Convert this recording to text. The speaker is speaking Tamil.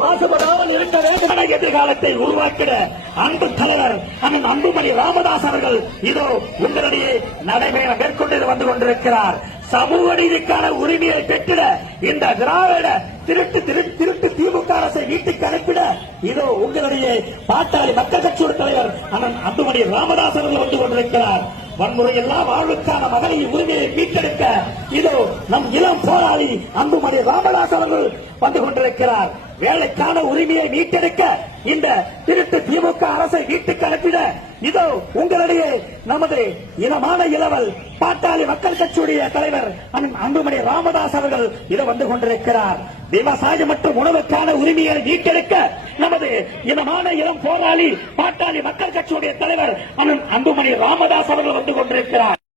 மாசுபடாமல் இருக்க வேண்டும் எதிர்காலத்தை உருவாக்கிட அன்பு தலைவர் அண்ணன் அன்புமணி ராமதாஸ் அவர்கள் இதோ உங்களிடையே நடைபெற மேற்கொண்டு வந்து கொண்டிருக்கிறார். சமூக நீதிக்கான உரிமையை பெற்றிட இந்த திராவிட திருட்டு திமுக அரசை வீட்டுக்கு அனுப்பிட இதோ உங்களிடையே பாட்டாளி மக்கள் கட்சியோட தலைவர் அண்ணன் அன்புமணி ராமதாஸ் அவர்கள் வந்து கொண்டிருக்கிறார். வன்முறையெல்லாம் வாழ்வுக்கான மகளிர் உரிமையை மீட்டெடுக்க இதோ நம் இளம் போராளி அன்புமணி ராமதாஸ் அவர்கள் வந்து கொண்டிருக்கிறார். வேலைக்கான உரிமையை மீட்டெடுக்க இந்த திருட்டு திமுக அரசை வீட்டுக்கு அனுப்பிட இதோ உங்களிடையே நமது இனமான இளவல் பாட்டாளி மக்கள் கட்சியுடைய தலைவர் அன்புமணி ராமதாஸ் அவர்கள் இதை வந்து கொண்டிருக்கிறார். விவசாயம் மற்றும் உணவுக்கான உரிமையை மீட்டெடுக்க நமது இனமான இளம் போராளி பாட்டாளி மக்கள் கட்சியுடைய தலைவர் அன்புமணி ராமதாஸ் அவர்கள் வந்து கொண்டிருக்கிறார்.